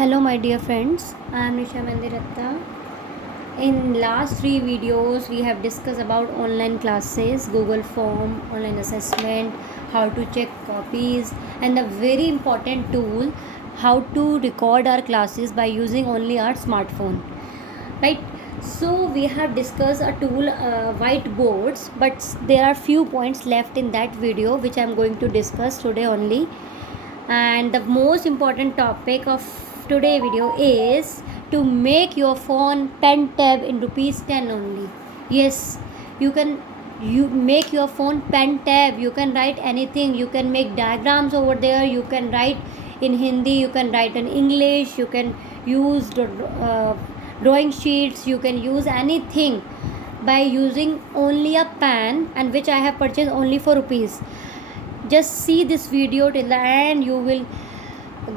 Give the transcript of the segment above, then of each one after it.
Hello my dear friends, I am Nisha Mandiratta. In last three videos we have discussed about online classes, Google Form, online assessment, how to check copies and the very important tool how to record our classes by using only our smartphone. Right? So we have discussed a tool whiteboards, but there are few points left in that video which I am going to discuss today only. And the most important topic of today video is to make your phone pen tab in rupees 10 only. Yes, you make your phone pen tab, you can write anything, you can make diagrams over there, you can write in Hindi, you can write in English, you can use drawing sheets, you can use anything by using only a pen, and which I have purchased only for rupees. Just see this video till the end, you will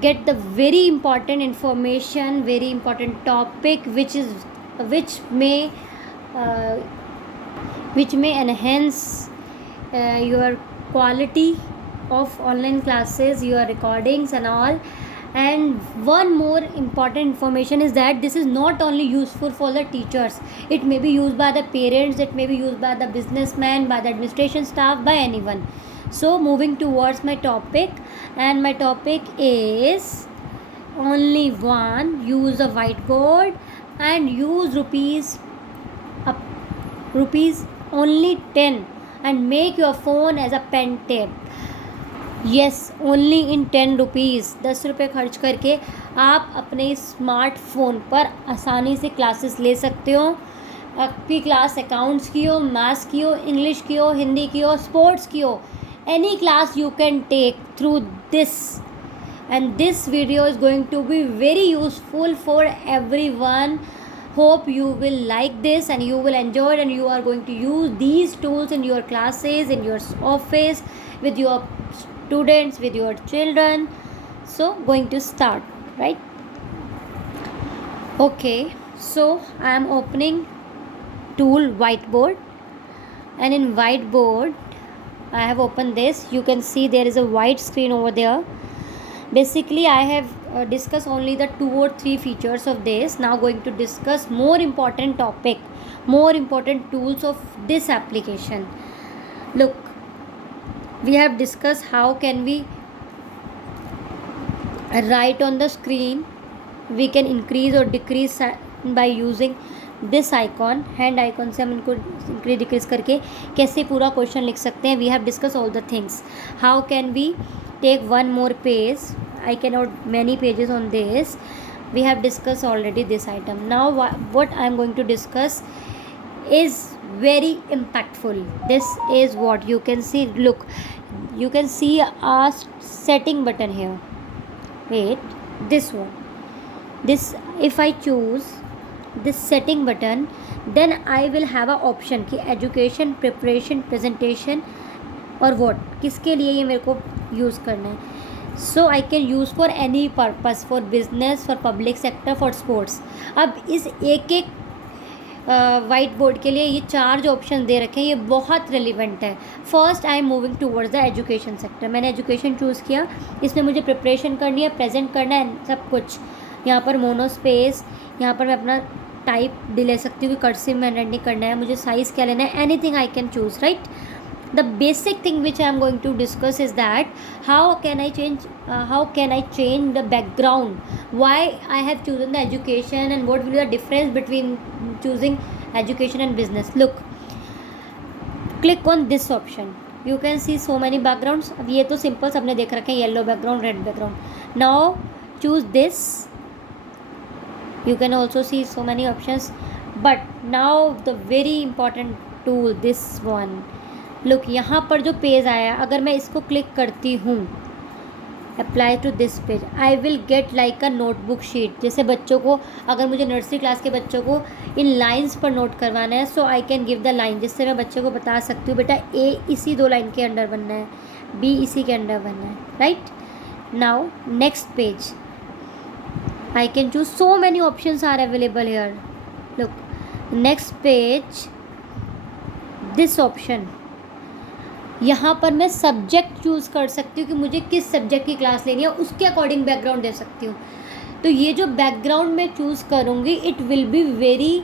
get the very important information, very important topic which may uh, which may enhance your quality of online classes, your recordings and all. And one more important information is that this is not only useful for the teachers, it may be used by the parents, it may be used by the businessman, by the administration staff, by anyone. So moving towards my topic, and my topic is only one, use a whiteboard and use rupees only 10 and make your phone as a pen tab. Yes only in 10 rupees, 10 रुपये खर्च करके आप अपने smartphone पर आसानी से classes ले सकते हो। आपकी क्लास अकाउंट्स की हो, मैथ्स की हो, इंग्लिश की हो, हिंदी की हो, स्पोर्ट्स की हो, any class you can take through this. And this video is going to be very useful for everyone. Hope you will like this and you will enjoy it, and you are going to use these tools in your classes, in your office, with your students, with your children. So going to start, right? Okay, so I am opening tool whiteboard, and in whiteboard I have opened this. You can see there is a white screen over there. Basically I have discussed only the 2 or 3 features of this. Now going to discuss more important topic, more important tools of this application. Look, we have discussed how can we write on the screen. We can increase or decrease by using this icon, hand icon से हम इनको increase decrease करके कैसे पूरा question लिख सकते हैं. We have discuss all the things. How can we take one more page. I can not many pages on this. We have discuss already this item. Now what I am going to discuss is very impactful. This is what you can see. Look, you can see a setting button here. Wait, this one. This, if I choose this setting button, then I will have a option कि education, preparation, presentation और what, किसके लिए ये मेरे को use करना है. So I can use for any purpose, for business, for public sector, for sports. अब इस एक एक वाइट बोर्ड के लिए ये 4 जो ऑप्शन दे रखे हैं ये बहुत रिलेवेंट है. First I am moving towards the education sector. मैंने एजुकेशन चूज़ किया. इसमें मुझे प्रिपरेशन करनी है, प्रेजेंट करना है, सब कुछ. यहाँ पर मोनो स्पेस, यहाँ पर मैं अपना टाइप भी ले सकती हूँ कि कर्सिव में हैंडराइटिंग करना है, मुझे साइज़ क्या लेना है, anything I can choose, right. The basic thing which I am going to discuss is that how can I change the background, why I have chosen the education, and what will be the difference between choosing education and business. Look, click on this option. You can see so many backgrounds. अब ये तो simple सबने देख रखे हैं, yellow background, red background. Now choose this. You can also see so many options, but now the very important tool, this one. Look, यहाँ पर जो पेज आया, अगर मैं इसको क्लिक करती हूँ, apply to this page, I will get like a notebook sheet. जैसे बच्चों को, अगर मुझे नर्सरी क्लास के बच्चों को इन लाइंस पर नोट करवाना है, so I can give the line, जिससे मैं बच्चे को बता सकती हूँ बेटा ए इसी 2 लाइन के अंडर बनना है, बी इसी के अंडर बनना है, right. Now next page, I can choose, so many options are available here. Look, next page, this option, यहाँ पर मैं सब्जेक्ट चूज़ कर सकती हूँ कि मुझे किस सब्जेक्ट की क्लास लेनी है, उसके अकॉर्डिंग बैकग्राउंड दे सकती हूँ. तो ये जो बैकग्राउंड मैं चूज़ करूँगी it will be very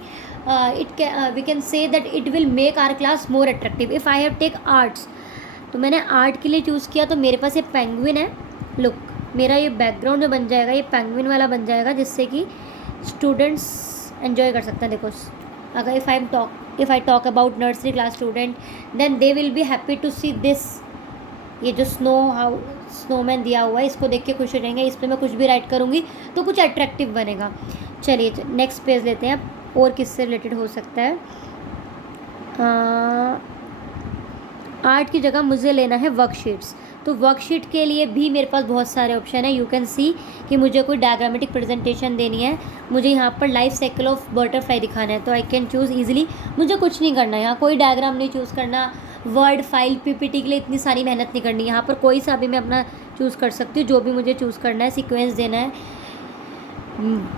we can say that it will make our class more attractive. If I have take arts, तो मैंने आर्ट के लिए चूज़ किया, तो मेरे पास एक पेंगुइन है। लुक, मेरा ये बैकग्राउंड जो बन जाएगा ये पेंगुइन वाला बन जाएगा, जिससे कि स्टूडेंट्स एंजॉय कर सकते हैं। देखो, अगर if I talk about nursery class student, then they will be happy to see this. ये जो स्नोमैन दिया हुआ है इसको देख के खुश हो जाएंगे। इस पर मैं कुछ भी राइट करूँगी तो कुछ अट्रैक्टिव बनेगा। चलिए नेक्स्ट पेज लेते हैं। और किससे रिलेटेड हो सकता है? आर्ट की जगह मुझे लेना है वर्कशीट्स। तो वर्कशीट के लिए भी मेरे पास बहुत सारे ऑप्शन है। यू कैन सी कि मुझे कोई डायग्रामेटिक प्रेजेंटेशन देनी है, मुझे यहाँ पर लाइफ साइकिल ऑफ बटरफ्लाई दिखाना है, तो आई कैन चूज़ ईजिली। मुझे कुछ नहीं करना है, यहाँ कोई डायग्राम नहीं चूज़ करना, वर्ड फाइल पीपीटी के लिए इतनी सारी मेहनत नहीं करनी। यहाँ पर कोई सा भी मैं अपना चूज़ कर सकती हूँ, जो भी मुझे चूज़ करना है, सीक्वेंस देना है।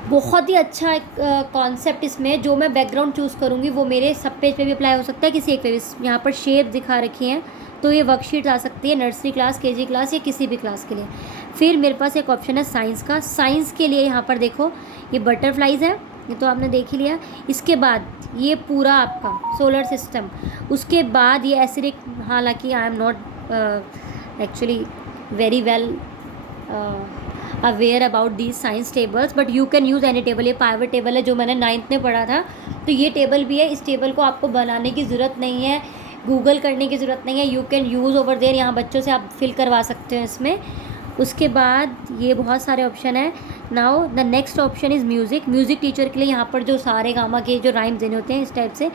बहुत ही अच्छा एक कॉन्सेप्ट इसमें, जो मैं बैकग्राउंड चूज़ करूँगी वो मेरे सब पेज पे भी अप्लाई हो सकता है, किसी एक पे भी। यहाँ पर शेप दिखा रखी हैं, तो ये वर्कशीट आ सकती है नर्सरी क्लास, केजी क्लास या किसी भी क्लास के लिए। फिर मेरे पास एक ऑप्शन है साइंस का। साइंस के लिए यहाँ पर देखो, ये बटरफ्लाइज है, ये तो आपने देख ही लिया। इसके बाद ये पूरा आपका सोलर सिस्टम, उसके बाद ये एसिडिक, हालांकि I am not actually very well aware about these signs tables, but you can use any table. ये पाइवट टेबल है जो मैंने 9th में पढ़ा था, तो ये टेबल भी है। इस टेबल को आपको बनाने की ज़रूरत नहीं है, गूगल करने की ज़रूरत नहीं है, you can use over there. यहाँ बच्चों से आप फिल करवा सकते हो इसमें। उसके बाद ये बहुत सारे ऑप्शन है। Now the next option is music. Music teacher के लिए यहाँ पर जो सारे गामा के जो राइम्स देने होते हैं इस टाइप से,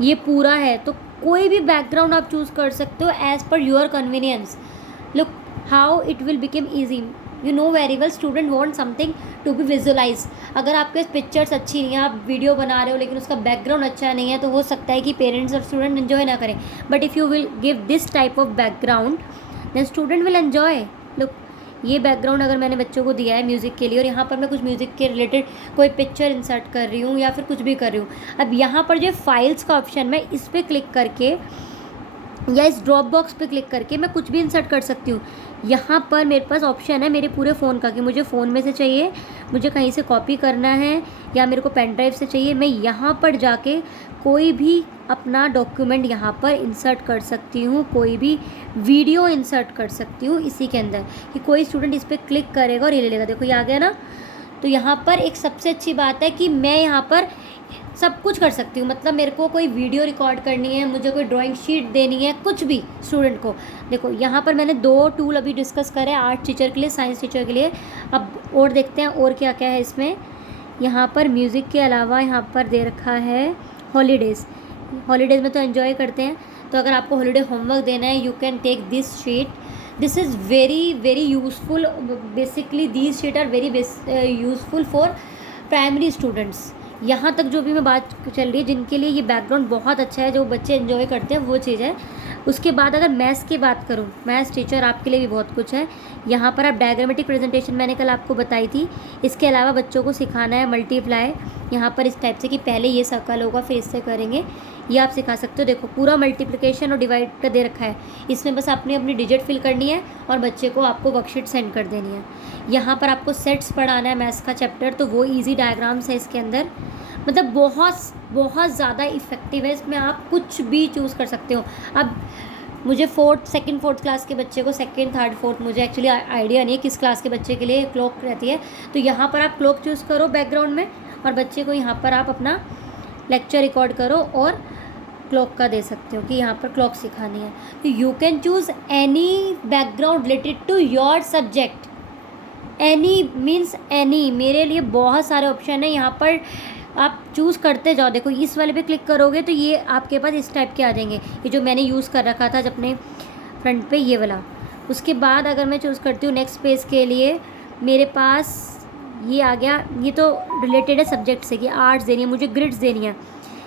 ये पूरा है। तो कोई भी बैकग्राउंड आप चूज़ कर सकते हो as per your convenience. Look how it will become easy. You know very well student want something to be visualize. अगर आपके पिक्चर्स अच्छी नहीं है, आप वीडियो बना रहे हो लेकिन उसका बैकग्राउंड अच्छा नहीं है, तो हो सकता है कि पेरेंट्स और स्टूडेंट एंजॉय ना करें। But if you will give this type of background, then student will enjoy. Look, ये बैकग्राउंड अगर मैंने बच्चों को दिया है म्यूज़िक के लिए, और यहाँ पर मैं कुछ म्यूज़िक के रिलेटेड कोई पिक्चर इंसर्ट कर रही हूँ या फिर कुछ भी कर रही हूँ। अब यहाँ पर जो फाइल्स का ऑप्शन, मैं इस पर क्लिक करके या इस ड्रॉप बॉक्स पे क्लिक करके मैं कुछ भी इंसर्ट कर सकती हूँ। यहाँ पर मेरे पास ऑप्शन है मेरे पूरे फ़ोन का, कि मुझे फ़ोन में से चाहिए, मुझे कहीं से कॉपी करना है, या मेरे को पेन ड्राइव से चाहिए। मैं यहाँ पर जाके कोई भी अपना डॉक्यूमेंट यहाँ पर इंसर्ट कर सकती हूँ, कोई भी वीडियो इंसर्ट कर सकती हूँ इसी के अंदर, कि कोई स्टूडेंट इस पर क्लिक करेगा और ये ले लेगा। देखो ये आ गया ना। तो यहाँ पर एक सबसे अच्छी बात है कि मैं यहाँ पर सब कुछ कर सकती हूँ। मतलब मेरे को कोई वीडियो रिकॉर्ड करनी है, मुझे कोई ड्राइंग शीट देनी है, कुछ भी स्टूडेंट को। देखो यहाँ पर मैंने 2 टूल अभी डिस्कस करे, आर्ट टीचर के लिए, साइंस टीचर के लिए। अब और देखते हैं और क्या क्या है इसमें। यहाँ पर म्यूज़िक के अलावा यहाँ पर दे रखा है हॉलीडेज़। हॉलीडेज़ में तो एंजॉय करते हैं, तो अगर आपको हॉलीडे होमवर्क देना है, you can take this sheet. This is very very useful. Basically these sheet are very useful for primary students. यहाँ तक जो भी मैं बात चल रही है, जिनके लिए ये बैकग्राउंड बहुत अच्छा है, जो बच्चे एंजॉय करते हैं, वो चीज़ है। उसके बाद अगर मैथ्स की बात करूँ, मैथ्स टीचर आपके लिए भी बहुत कुछ है। यहाँ पर आप डायग्रामेटिक प्रेजेंटेशन मैंने कल आपको बताई थी। इसके अलावा बच्चों को सिखाना है मल्टीप्लाई, यहाँ पर इस टाइप से कि पहले ये सर्कल होगा फिर इससे करेंगे, ये आप सिखा सकते हो। देखो पूरा मल्टीप्लिकेशन और डिवाइड का दे रखा है, इसमें बस आपने अपनी डिजिट फिल करनी है और बच्चे को आपको वर्कशीट सेंड कर देनी है। यहाँ पर आपको सेट्स पढ़ाना है मैथ्स का चैप्टर, तो वो ईजी डायग्राम्स है इसके अंदर। मतलब बहुत ज़्यादा इफ़ेक्टिव है, इसमें आप कुछ भी चूज़ कर सकते हो। अब मुझे सेकंड फोर्थ क्लास के बच्चे को, सेकंड थर्ड फोर्थ, मुझे एक्चुअली आइडिया नहीं है किस क्लास के बच्चे के लिए क्लॉक रहती है, तो यहाँ पर आप क्लॉक चूज़ करो बैकग्राउंड में, और बच्चे को यहाँ पर आप अपना लेक्चर रिकॉर्ड करो और क्लॉक का दे सकते हो कि यहाँ पर क्लॉक सिखानी है। तो you can choose any background related to your subject. Any means any, मेरे लिए बहुत सारे ऑप्शन है, यहाँ पर आप चूज़ करते जाओ। देखो इस वाले पे क्लिक करोगे तो ये आपके पास इस टाइप के आ जाएंगे, ये जो मैंने यूज़ कर रखा था अपने फ्रंट पे, ये वाला। उसके बाद अगर मैं चूज़ करती हूँ नेक्स्ट पेज के लिए, मेरे पास ये आ गया। ये तो रिलेटेड है सब्जेक्ट से, कि आर्ट्स देनी है, मुझे ग्रिड्स देनी है,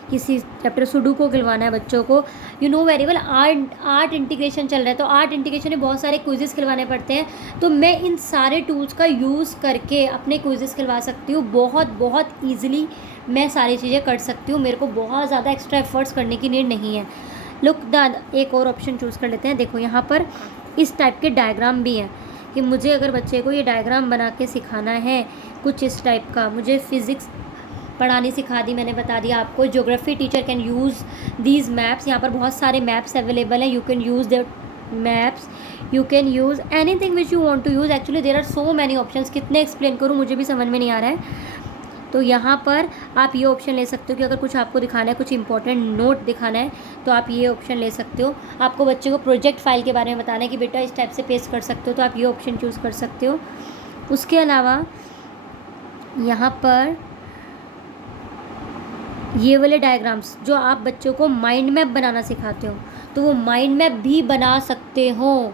किसी चैप्टर सुडू को खिलवाना है बच्चों को। You know very well art integration चल रहा है, तो आर्ट इंटीग्रेशन में बहुत सारे क्विज़ेस खिलवाने पड़ते हैं, तो मैं इन सारे टूल्स का यूज़ करके अपने क्विज़ेस खिलवा सकती हूँ। बहुत ईजिली मैं सारी चीज़ें कर सकती हूँ, मेरे को बहुत ज़्यादा एक्स्ट्रा एफर्ट्स करने की नीड नहीं है। लुक एक और ऑप्शन चूज़ कर लेते हैं। देखो यहाँ पर इस टाइप के डायग्राम भी हैं, कि मुझे अगर बच्चे को ये डायग्राम बना के सिखाना है कुछ इस टाइप का। मुझे फिज़िक्स पढ़ानी सिखा दी, मैंने बता दिया आपको। Geography teacher can use these maps, यहाँ पर बहुत सारे मैप्स अवेलेबल हैं, you can use the maps, you can use anything which you want to use. Actually there are so many options, कितने एक्सप्लेन करूँ, मुझे भी समझ में नहीं आ रहा है। तो यहाँ पर आप ये ऑप्शन ले सकते हो कि अगर कुछ आपको दिखाना है, कुछ इंपॉर्टेंट नोट दिखाना है, तो आप ये ऑप्शन ले सकते हो। आपको बच्चे को प्रोजेक्ट फाइल के बारे में बताना है कि बेटा इस टाइप से पेस्ट कर सकते हो, तो आप ये ऑप्शन चूज़ कर सकते हो। उसके अलावा यहाँ पर ये वाले डायग्राम्स जो आप बच्चों को माइंड मैप बनाना सिखाते हो, तो वो माइंड मैप भी बना सकते हो।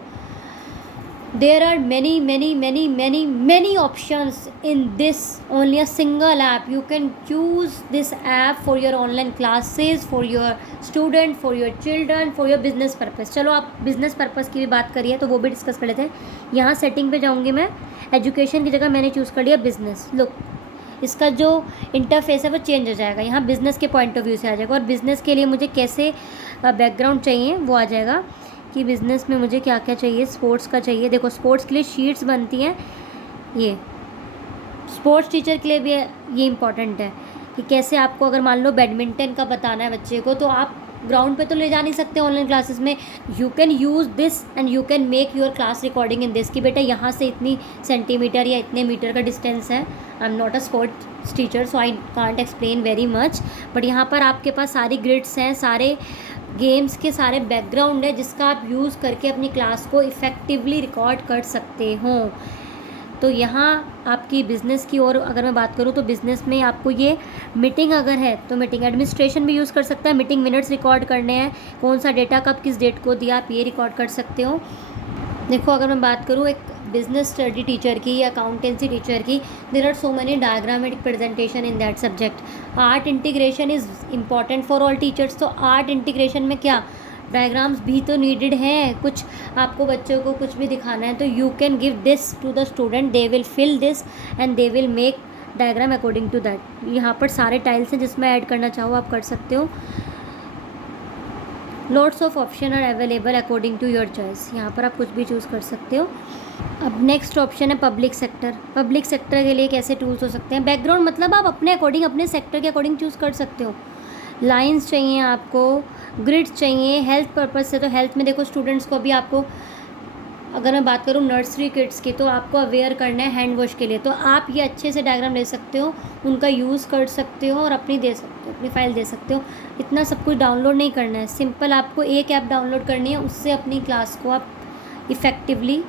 There are many many many many many options in this only a single app. You can choose this app for your online classes, for your student, for your children, for your business purpose. चलो आप business purpose की भी बात करिए तो वो भी discuss कर लेते हैं। यहाँ सेटिंग पे जाऊँगी मैं, एजुकेशन की जगह मैंने चूज़ कर लिया बिजनेस। लुक, इसका जो इंटरफेस है वो चेंज हो जाएगा, यहाँ बिज़नेस के पॉइंट ऑफ व्यू से आ जाएगा। और बिज़नेस के लिए मुझे कैसे बैकग्राउंड चाहिए वो आ जाएगा कि बिज़नेस में मुझे क्या क्या चाहिए। स्पोर्ट्स का चाहिए, देखो स्पोर्ट्स के लिए शीट्स बनती हैं, ये स्पोर्ट्स टीचर के लिए भी ये इम्पॉर्टेंट है कि कैसे आपको अगर मान लो बैडमिंटन का बताना है बच्चे को, तो आप ग्राउंड पे तो ले जा नहीं सकते ऑनलाइन क्लासेस में। You can use this and you can make your class recording in this, कि बेटा यहाँ से इतनी सेंटीमीटर या इतने मीटर का डिस्टेंस है। I am not a sports teacher so I can't explain very much, but यहाँ पर आपके पास सारी ग्रिड्स हैं, सारे गेम्स के सारे बैकग्राउंड है, जिसका आप यूज़ करके अपनी क्लास को इफ़ेक्टिवली रिकॉर्ड कर सकते हो। तो यहाँ आपकी बिज़नेस की ओर अगर मैं बात करूँ तो बिज़नेस में आपको ये मीटिंग अगर है तो मीटिंग एडमिनिस्ट्रेशन भी यूज़ कर सकता है। मीटिंग मिनट्स रिकॉर्ड करने हैं, कौन सा डेटा कब किस डेट को दिया, आप ये रिकॉर्ड कर सकते हो। देखो अगर मैं बात करूँ एक बिजनेस स्टडी टीचर की या अकाउंटेंसी टीचर की, there are so many diagrammatic presentation in that subject. Art integration is important for all teachers. तो आर्ट इंटीग्रेशन में क्या डायग्राम्स भी तो नीडेड हैं। कुछ आपको बच्चों को कुछ भी दिखाना है तो you can give this to the student, they will fill this and they will make diagram according to that. यहाँ पर सारे टाइल्स हैं, जिसमें ऐड करना चाहो आप कर सकते हो। Lots of option are available according to your choice, यहाँ पर आप कुछ भी चूज़ कर सकते हो। अब नेक्स्ट ऑप्शन है पब्लिक सेक्टर। पब्लिक सेक्टर के लिए कैसे टूल्स हो सकते हैं, बैकग्राउंड मतलब आप अपने अकॉर्डिंग, अपने सेक्टर के अकॉर्डिंग चूज़ कर सकते हो। लाइंस चाहिए आपको, ग्रिड्स चाहिए। हेल्थ पर्पज़ से तो हेल्थ में देखो स्टूडेंट्स को भी आपको, अगर मैं बात करूँ नर्सरी किड्स की, तो आपको अवेयर करना है हैंड वॉश के लिए, तो आप ये अच्छे से डायग्राम ले सकते हो, उनका यूज़ कर सकते हो और अपनी दे सकते हो, अपनी फ़ाइल दे सकते हो। इतना सब कुछ डाउनलोड नहीं करना है, सिंपल आपको एक ऐप डाउनलोड करनी है, उससे अपनी क्लास को आप इफ़ेक्टिवली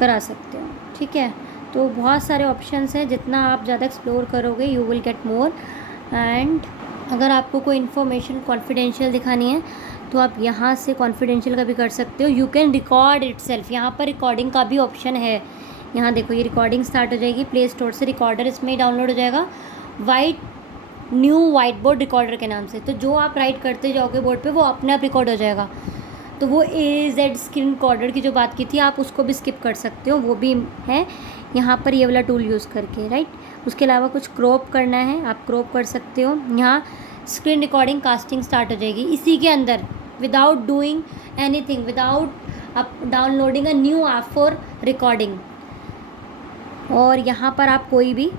करा सकते हो। ठीक है, तो बहुत सारे ऑप्शंस हैं, जितना आप ज़्यादा एक्सप्लोर करोगे you will get more. And अगर आपको कोई इन्फॉर्मेशन कॉन्फिडेंशियल दिखानी है तो आप यहाँ से कॉन्फिडेंशियल का भी कर सकते हो। यू कैन रिकॉर्ड इटसेल्फ, यहाँ पर रिकॉर्डिंग का भी ऑप्शन है। यहाँ देखो ये रिकॉर्डिंग स्टार्ट हो जाएगी, प्ले स्टोर से रिकॉर्डर इसमें ही डाउनलोड हो जाएगा, न्यू वाइट बोर्ड रिकॉर्डर के नाम से। तो जो आप राइट करते जाओगे बोर्ड पे वो अपने आप रिकॉर्ड हो जाएगा। तो वो AZ स्क्रीन रिकॉर्डर की जो बात की थी आप उसको भी स्किप कर सकते हो, वो भी है यहाँ पर ये वाला टूल यूज़ करके, राइट। उसके अलावा कुछ क्रॉप करना है आप क्रॉप कर सकते हो। यहाँ स्क्रीन रिकॉर्डिंग कास्टिंग स्टार्ट हो जाएगी इसी के अंदर, विदाउट डूइंग एनीथिंग, विदाउट आप downloading a new app for recording. और यहाँ पर आप कोई भी,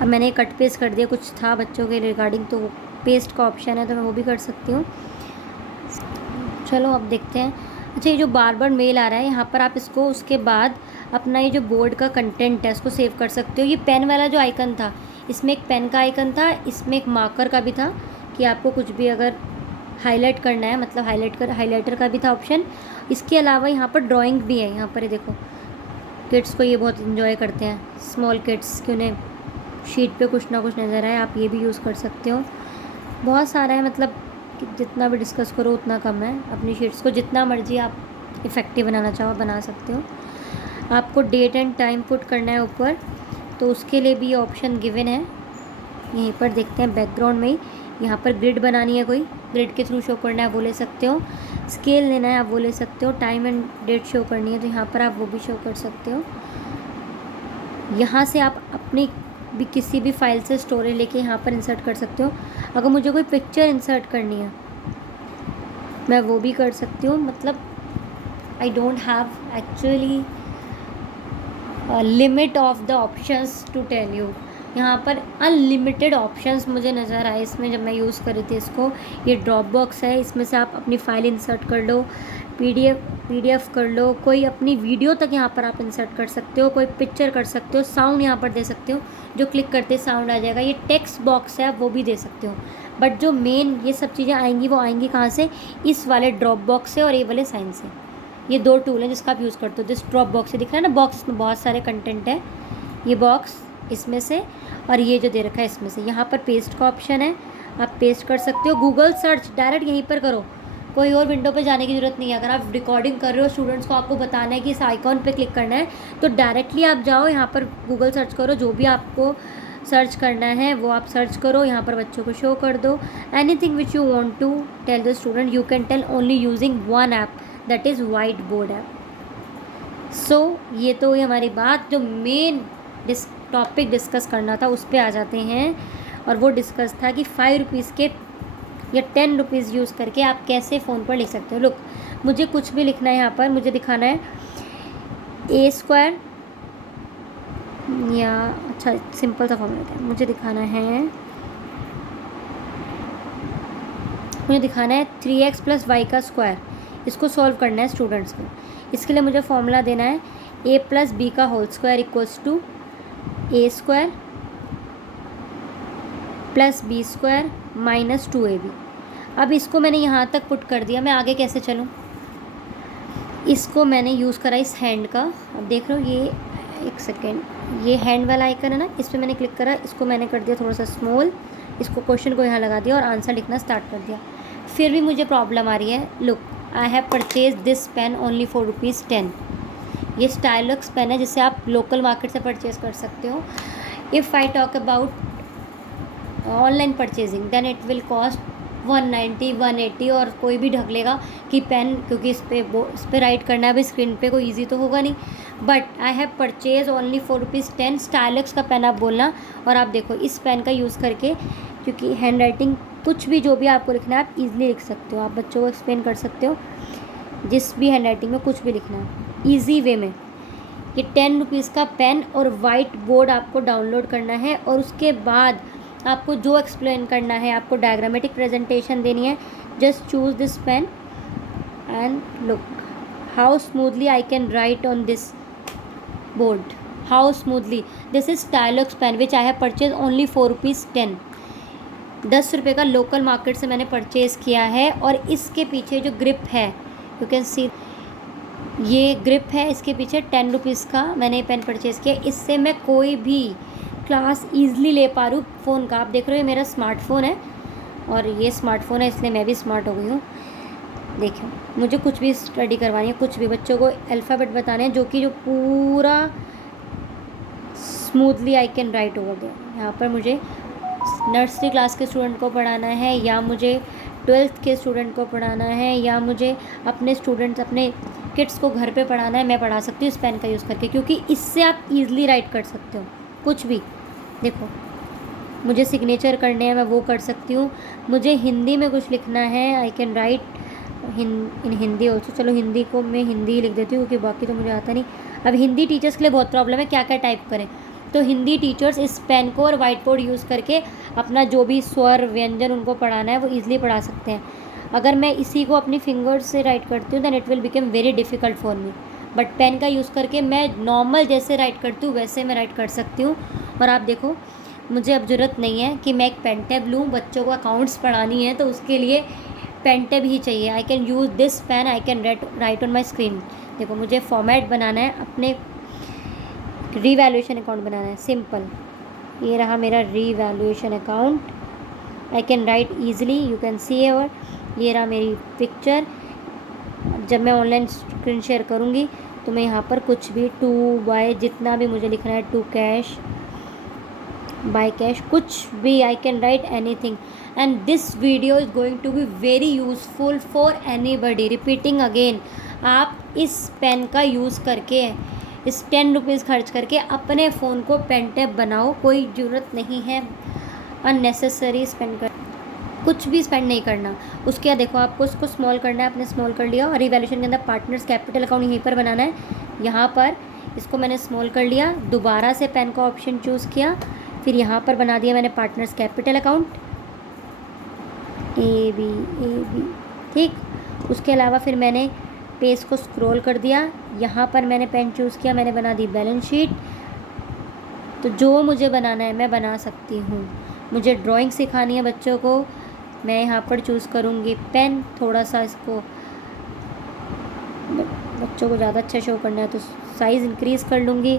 अब मैंने कट पेस्ट कर दिया, कुछ था बच्चों के रिगार्डिंग तो वो पेस्ट का ऑप्शन है तो मैं वो भी कर सकती हूँ। चलो अब देखते हैं। अच्छा ये जो बार बार मेल आ रहा है यहाँ पर आप इसको उसके बाद अपना ये जो बोर्ड का कंटेंट है उसको सेव कर सकते हो। ये पेन वाला जो आइकन था, इसमें एक पेन का आइकन था, इसमें एक मार्कर का भी था कि आपको कुछ भी अगर हाईलाइट करना है, मतलब हाईलाइटर का भी था ऑप्शन। इसके अलावा यहाँ पर ड्राइंग भी है। यहाँ पर ये देखो किड्स को ये बहुत इन्जॉय करते हैं, स्मॉल किड्स कि उन्हें शीट पे कुछ ना कुछ नज़र आए, आप ये भी यूज़ कर सकते हो। बहुत सारा है, मतलब जितना भी डिस्कस करो उतना कम है। अपनी शीट्स को जितना मर्जी आप इफ़ेक्टिव बनाना चाहो बना सकते हो। आपको डेट एंड टाइम पुट करना है ऊपर, तो उसके लिए भी ये ऑप्शन गिवन है। यहीं पर देखते हैं बैकग्राउंड में ही, यहाँ पर ग्रिड बनानी है, कोई ग्रिड के थ्रू शो करना है वो ले सकते हो। स्केल लेना है आप वो ले सकते हो। टाइम एंड डेट शो करनी है तो यहाँ पर आप वो भी शो कर सकते हो। यहाँ से आप अपनी भी किसी भी फाइल से स्टोरेज लेके यहाँ पर इंसर्ट कर सकते हो। अगर मुझे कोई पिक्चर इंसर्ट करनी है मैं वो भी कर सकती हूँ। मतलब I don't have actually limit of the options to tell you. यहाँ पर अनलिमिटेड ऑप्शंस मुझे नज़र आए इसमें जब मैं यूज़ कर रही थी इसको। ये ड्रॉप बॉक्स है, इसमें से आप अपनी फ़ाइल इंसर्ट कर लो, पीडीएफ कर लो, कोई अपनी वीडियो तक यहाँ पर आप इंसर्ट कर सकते हो, कोई पिक्चर कर सकते हो, साउंड यहाँ पर दे सकते हो, जो क्लिक करते साउंड आ जाएगा। ये टेक्स्ट बॉक्स है, आप वो भी दे सकते हो। बट जो मेन ये सब चीज़ें आएंगी वो आएंगी कहाँ से, इस वाले ड्रॉप बॉक्स से और ये वाले साइन से। ये दो टूल हैं जिसका आप यूज़ करते हो। दिस ड्रॉप बॉक्स से दिख रहा है ना बॉक्स, इसमें बहुत सारे कंटेंट है। ये बॉक्स इसमें से और ये जो दे रखा है इसमें से। यहाँ पर पेस्ट का ऑप्शन है, आप पेस्ट कर सकते हो। गूगल सर्च डायरेक्ट यहीं पर करो, कोई और विंडो पे जाने की ज़रूरत नहीं है। अगर आप रिकॉर्डिंग कर रहे हो, स्टूडेंट्स को आपको बताना है कि इस आइकॉन पे क्लिक करना है, तो डायरेक्टली आप जाओ यहाँ पर गूगल सर्च करो, जो भी आपको सर्च करना है वो आप सर्च करो, यहाँ पर बच्चों को शो कर दो। Anything which you want to tell the student you can tell only using one app, that is white board app. So ये तो ये हमारी बात, जो मेन टॉपिक डिस्कस करना था उस पर आ जाते हैं। और वो डिस्कस था कि 5 रुपीज़ के या 10 रुपीज़ यूज़ करके आप कैसे फ़ोन पर लिख सकते हो। लुक, मुझे कुछ भी लिखना है, यहाँ पर मुझे दिखाना है a² या अच्छा सिंपल सा फॉर्मूला है। मुझे दिखाना है 3x + y का स्क्वायर। इसको सॉल्व करना है स्टूडेंट्स को। इसके लिए मुझे फॉर्मूला देना है a + b का whole square equals to a² + b² - 2ab। अब इसको मैंने यहाँ तक पुट कर दिया, मैं आगे कैसे चलूँ। इसको मैंने यूज़ करा इस हैंड का, अब देख रहे हो ये, एक सेकेंड, ये हैंड वाला आइकन है ना, इस पर मैंने क्लिक करा, इसको मैंने कर दिया थोड़ा सा स्मॉल, इसको क्वेश्चन को यहाँ लगा दिया और आंसर लिखना स्टार्ट कर दिया। फिर भी मुझे प्रॉब्लम आ रही है। Look, I have purchase this pen only for ₹10। ये स्टाइलक्स पेन है जिसे आप लोकल मार्केट से परचेज़ कर सकते हो। If I talk about online purchasing then it will cost 190, 180 और कोई भी ढक लेगा कि पेन, क्योंकि इस पर राइट करना है अभी स्क्रीन पे, कोई इजी तो होगा नहीं। But I have purchase only for ₹10। स्टाइलक्स का पेन आप बोलना और आप देखो इस पेन का यूज़ करके, क्योंकि हैंड राइटिंग कुछ भी जो भी आपको लिखना है आप ईज़िली लिख सकते हो। आप बच्चों को एक्सप्लेन कर सकते हो जिस भी हैंड राइटिंग में कुछ भी लिखना है ईजी वे में। ये 10 रुपीज़ का पेन और वाइट बोर्ड आपको डाउनलोड करना है और उसके बाद आपको जो एक्सप्लेन करना है, आपको डायग्रामेटिक प्रेजेंटेशन देनी है, just choose this pen and look how smoothly I can write on this board, how smoothly. This is Stylux pen which I have purchase only for ₹10। 10 रुपये का लोकल मार्केट से मैंने purchase किया है। और इसके पीछे जो ग्रिप है, यू कैन सी, ये ग्रिप है, इसके पीछे 10 रुपीज़ का मैंने पेन परचेज़ किया। इससे मैं कोई भी क्लास ईज़िली ले पा रही हूँ फ़ोन का। आप देख रहे हो ये मेरा स्मार्टफ़ोन है और ये स्मार्टफ़ोन है, इसलिए मैं भी स्मार्ट हो गई हूँ। देखिए, मुझे कुछ भी स्टडी करवानी है, कुछ भी बच्चों को अल्फ़ाबेट बताने हैं, जो पूरा smoothly I can write over there. यहाँ पर मुझे नर्सरी क्लास के स्टूडेंट को पढ़ाना है, या मुझे 12th के स्टूडेंट को पढ़ाना है, या मुझे अपने स्टूडेंट्स, अपने किड्स को घर पे पढ़ाना है, मैं पढ़ा सकती हूँ इस पेन का यूज़ करके, क्योंकि इससे आप ईज़िली राइट कर सकते हो कुछ भी। देखो, मुझे सिग्नेचर करने हैं, मैं वो कर सकती हूँ। मुझे हिंदी में कुछ लिखना है, आई can right in Hindi also. चलो हिंदी को मैं हिंदी ही लिख देती हूँ, क्योंकि बाकी तो मुझे आता नहीं। अब हिंदी टीचर्स के लिए बहुत प्रॉब्लम है क्या क्या टाइप करें, तो हिंदी टीचर्स इस पेन को और वाइट बोर्ड यूज़ करके अपना जो भी स्वर व्यंजन उनको पढ़ाना है वो ईज़िली पढ़ा सकते हैं। अगर मैं इसी को अपनी फिंगर्स से राइट करती हूँ then it will become very difficult for me. But pen का यूज़ करके मैं नॉर्मल जैसे राइट करती हूँ वैसे मैं राइट कर सकती हूँ। और आप देखो, मुझे अब ज़रूरत नहीं है कि मैं एक पेन टैब लूँ, बच्चों को अकाउंट्स पढ़ानी है तो उसके लिए पेन टैब ही चाहिए। I can use this pen, I can write on my screen. देखो, मुझे फॉर्मेट बनाना है, अपने रीवैल्यूएशन अकाउंट बनाना है, सिंपल। ये रहा मेरा revaluation account, I can right easily, you can see ever. ये रहा मेरी पिक्चर। जब मैं ऑनलाइन स्क्रीन शेयर करूँगी तो मैं यहाँ पर कुछ भी टू बाय जितना भी मुझे लिखना है, टू कैश, बाय कैश, कुछ भी I can write anything. And this video is going to be very useful for anybody. Repeating again, आप इस पेन का यूज़ करके, इस 10 रुपीज़ खर्च करके अपने फ़ोन को पेन टैब बनाओ। कोई ज़रूरत नहीं है अननेसेसरी स्पेंड कर, कुछ भी स्पेंड नहीं करना। उसके बाद देखो, आपको उसको स्मॉल करना है, आपने स्मॉल कर लिया। और रिवैल्यूएशन के अंदर पार्टनर्स कैपिटल अकाउंट यहीं पर बनाना है। यहाँ पर इसको मैंने स्मॉल कर लिया, दोबारा से पेन का ऑप्शन चूज़ किया, फिर यहाँ पर बना दिया मैंने पार्टनर्स कैपिटल अकाउंट AB, ठीक। उसके अलावा फिर मैंने पेज को स्क्रॉल कर दिया, यहाँ पर मैंने पेन चूज़ किया, मैंने बना दी बैलेंस शीट। तो जो मुझे बनाना है मैं बना सकती हूँ। मुझे ड्राइंग सिखानी है बच्चों को, मैं यहाँ पर चूज़ करूँगी पेन। थोड़ा सा इसको बच्चों को ज़्यादा अच्छा शो करना है तो साइज़ इंक्रीज़ कर लूँगी।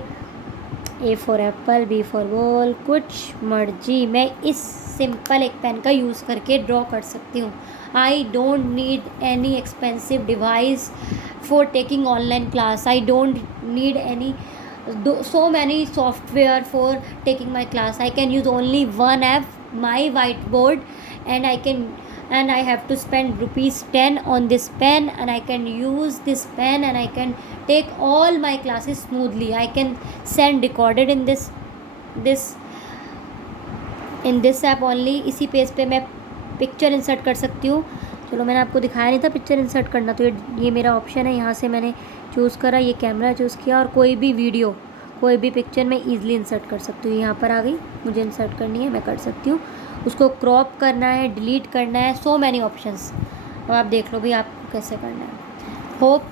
A for Apple, B for ball, कुछ मर्जी मैं इस सिंपल एक पेन का यूज़ करके ड्रॉ कर सकती हूँ। I don't need any expensive device for taking online class. I don't need any so many software for taking my class. I can use only one app, my whiteboard, and I have to spend ₹10 on this pen, and I can use this pen and I can take all my classes smoothly. I can send recorded in this app only. इसी page पे मैं picture insert कर सकती हूँ। चलो मैंने आपको दिखाया नहीं था पिक्चर इंसर्ट करना, तो ये मेरा ऑप्शन है। यहाँ से मैंने चूज़ करा, ये कैमरा चूज़ किया और कोई भी वीडियो, कोई भी पिक्चर मैं ईज़िली इंसर्ट कर सकती हूँ। यहाँ पर आ गई, मुझे इंसर्ट करनी है, मैं कर सकती हूँ। उसको क्रॉप करना है, डिलीट करना है, सो मैनी ऑप्शंस। अब आप देख लो भी आपको कैसे करना है। Hope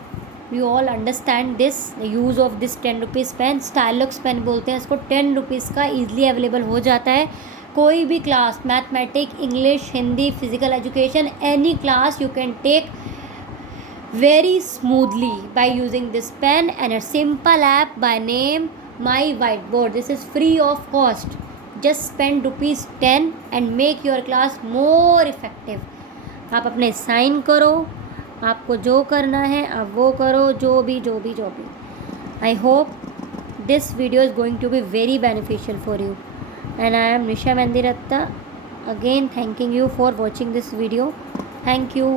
you all understand this use of this 10 rupees pen. Stylux pen बोलते हैं इसको। 10 रुपीज़ का ईज़िली अवेलेबल हो जाता है। कोई भी class, mathematic, English, Hindi, physical education, any class you can take very smoothly by using this pen and a simple app by name My Whiteboard. This is free of cost. Just spend ₹10 and make your class more effective. आप अपने sign करो, आपको जो करना है आप वो करो, जो भी। I hope this video is going to be very beneficial for you. And I am Nisha Mandiratta, again thanking you for watching this video. Thank you.